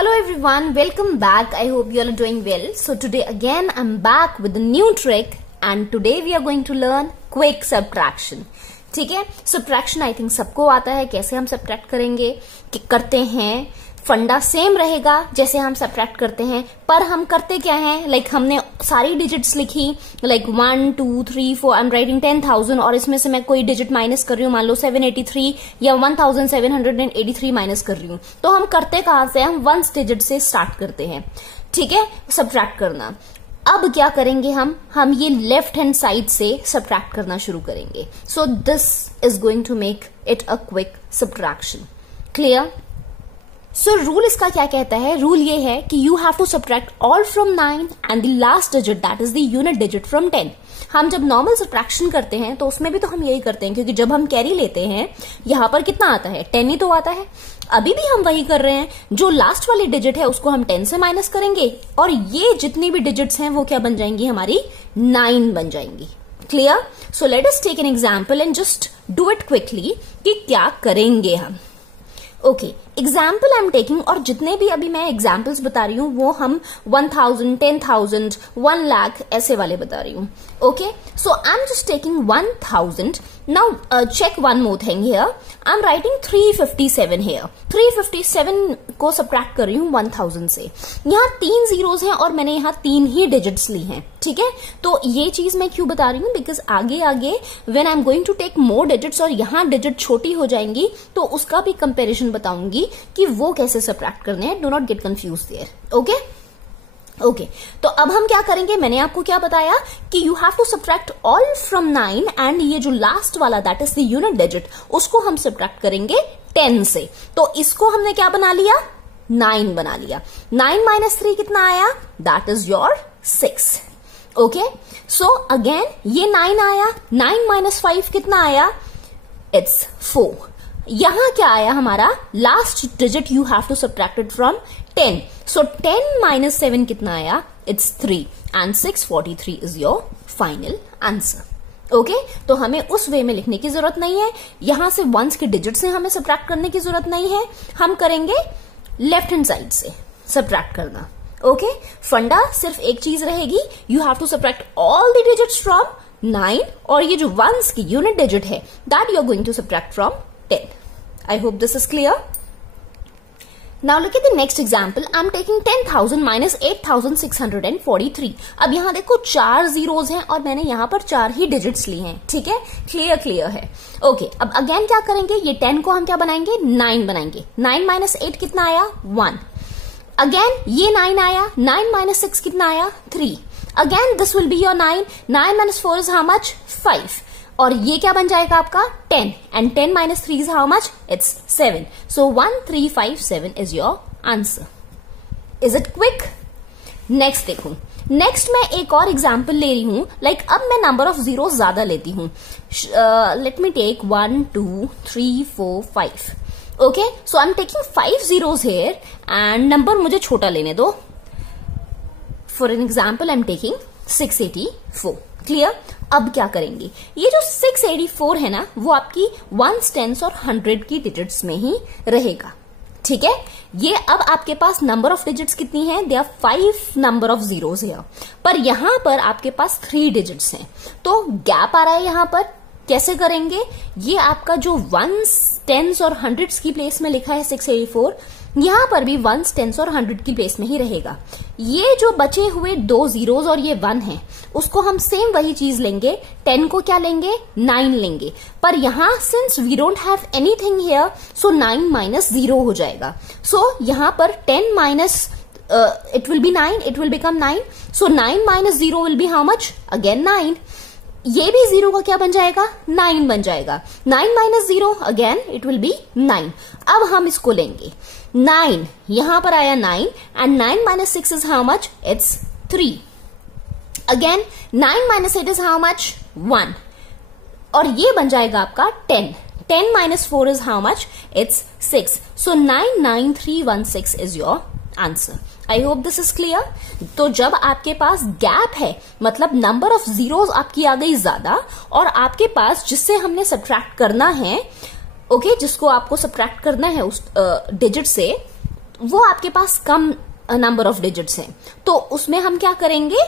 Hello everyone, welcome back. I hope you all are doing well. So today again I'm back with a new trick and today we are going to learn quick subtraction. ठीक है, subtraction I think सबको आता है. कैसे हम subtract करेंगे कि करते हैं, फंडा सेम रहेगा जैसे हम सब्ट्रैक्ट करते हैं, पर हम करते क्या हैं, लाइक हमने सारी डिजिट्स लिखी, लाइक 1 2 3 4 आई एम राइटिंग 10,000 और इसमें से मैं कोई डिजिट माइनस कर रही हूँ, मान लो 783 या 1783 माइनस कर रही हूँ. तो हम करते कहां से, हम वंस डिजिट से स्टार्ट करते हैं. ठीक है, सब्ट्रैक्ट करना. अब क्या करेंगे हम ये लेफ्ट हैंड साइड से सब्ट्रैक्ट करना शुरू करेंगे. So this is going to make it a quick subtraction. Clear? So rule इसका क्या कहता है, रूल ये है कि you have to subtract all from 9 and the last digit that is the unit digit from 10. हम जब नॉर्मल सब्ट्रैक्शन करते हैं तो उसमें भी तो हम यही करते हैं, क्योंकि जब हम कैरी लेते हैं यहां पर कितना आता है, 10 ही तो आता है. अभी भी हम वही कर रहे हैं, जो लास्ट वाली डिजिट है उसको हम 10 से माइनस करेंगे और ये जितनी भी डिजिट्स हैं वो क्या बन जाएंगी, हमारी 9 बन जाएंगी. Clear? So let us take an example and just do it quickly कि क्या करेंगे हम. Okay, example I am taking, और जितने भी अभी मैं एग्जाम्पल्स बता रही हूं वो हम 1000, 10,000, 1 लाख ऐसे वाले बता रही हूं. Okay, so I am just taking 1000. Now check one more thing here, I am writing 357 here. 357 को सब्ट्रैक्ट कर रही हूं 1000 से. यहाँ 3 जीरोस हैं और मैंने यहाँ 3 ही डिजिट्स ली हैं. ठीक है, तो ये चीज मैं क्यों बता रही हूँ, बिकॉज आगे आगे when I am going to take more digits और यहाँ डिजिट छोटी हो जाएंगी तो उसका भी कंपेरिजन बताऊंगी कि वो कैसे सब्ट्रैक्ट करने हैं. Do not get confuse there. Okay okay, तो अब हम क्या करेंगे, मैंने आपको क्या बताया कि you have to subtract all from 9 and ये जो लास्ट वाला that is the unit digit उसको हम सब्ट्रैक्ट करेंगे 10 से. तो इसको हमने क्या बना लिया, 9 बना लिया. 9 माइनस 3 कितना आया, that is your 6. Okay, so again ये 9 आया, 9 माइनस 5 कितना आया, इट्स 4. यहां क्या आया, हमारा last digit you have to subtract it from 10. So 10 minus 7 कितना आया, it's 3 and 643 is your final answer. Okay, तो हमें उस वे में लिखने की जरूरत नहीं है, यहां से वंस के डिजिट से हमें सब्ट्रैक्ट करने की जरूरत नहीं है, हम करेंगे लेफ्ट हैंड साइड से सब्ट्रैक्ट करना. ओके, फंडा सिर्फ एक चीज रहेगी, you have to subtract all the digits from 9 और ये जो वंस की यूनिट डिजिट है that you are going to subtract from 10. I hope this is clear. Now look at the next example. I'm taking 10,000 minus 8,643. अब यहाँ देखो 4 zeros हैं और मैंने यहाँ पर 4 ही डिजिट्स ली हैं. ठीक है, क्लियर है. ओके, अब अगेन क्या करेंगे, ये 10 को हम क्या बनाएंगे, 9 बनाएंगे. 9 माइनस 8 कितना आया, 1. अगेन ये 9 आया, 9 माइनस 6 कितना आया, 3. Again this will be your 9. 9 minus 4 is how much, 5. और ये क्या बन जाएगा आपका 10 and 10 minus 3 is how much, it's 7. So 1357 is your answer. Is it quick? Next देखो, नेक्स्ट मैं एक और एग्जांपल ले रही हूं, लाइक अब मैं नंबर ऑफ जीरो ज्यादा लेती हूं. Let me take 1 2 3 4 5. Okay, so I am taking 5 zeros here and number मुझे छोटा लेने दो. For an example I am taking 684. Clear? अब क्या करेंगे, ये जो 684 है ना वो आपकी 1s, 10s और 100 की डिजिट्स में ही रहेगा. ठीक है, ये अब आपके पास नंबर ऑफ डिजिट्स कितनी है, they are 5 number of zeros है, पर यहां पर आपके पास 3 डिजिट्स हैं तो गैप आ रहा है. यहां पर कैसे करेंगे, ये आपका जो 1s, 10s और 100s की प्लेस में लिखा है 684, यहां पर भी 1s, 10s और 100 की प्लेस में ही रहेगा. ये जो बचे हुए 2 जीरोस और ये 1 है उसको हम सेम वही चीज लेंगे, 10 को क्या लेंगे, 9 लेंगे, पर यहां since we don't have anything here so 9 minus 0 हो जाएगा. सो यहां पर 10 minus it will be 9, it will become 9. So 9 minus 0 will be how much, again 9. ये भी 0 का क्या बन जाएगा, 9 बन जाएगा. 9 minus 0 again it will be 9. अब हम इसको लेंगे 9, यहां पर आया 9 and 9 minus 6 is how much, it's 3. Again 9 minus 8 is how much, 1. और ये बन जाएगा आपका 10. 10 minus 4 is how much, it's 6. So 99316 is your answer. I hope this is clear. तो जब आपके पास गैप है, मतलब नंबर ऑफ जीरोस आपकी आ गई ज्यादा और आपके पास जिससे हमने सब्ट्रैक्ट करना है, ओके, जिसको आपको सब्ट्रैक्ट करना है उस डिजिट से, वो आपके पास कम नंबर ऑफ डिजिट्स हैं, तो उसमें हम क्या करेंगे,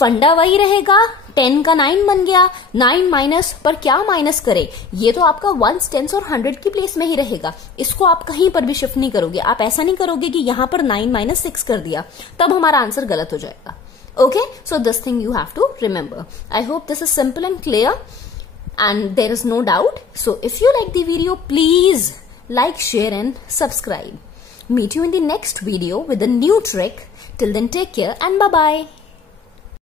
फंडा वही रहेगा, 10 का 9 बन गया, 9 माइनस, पर क्या माइनस करे, ये तो आपका 1s 10s और 100 की प्लेस में ही रहेगा, इसको आप कहीं पर भी शिफ्ट नहीं करोगे। आप ऐसा नहीं करोगे कि यहां पर 9 माइनस 6 कर दिया, तब हमारा आंसर गलत हो जाएगा। Okay, so this thing you have to remember. I hope this is simple and clear and there is no doubt. So if you like the video, please like, share and subscribe. Meet you in the next video with a new trick. Till then, take care and bye bye.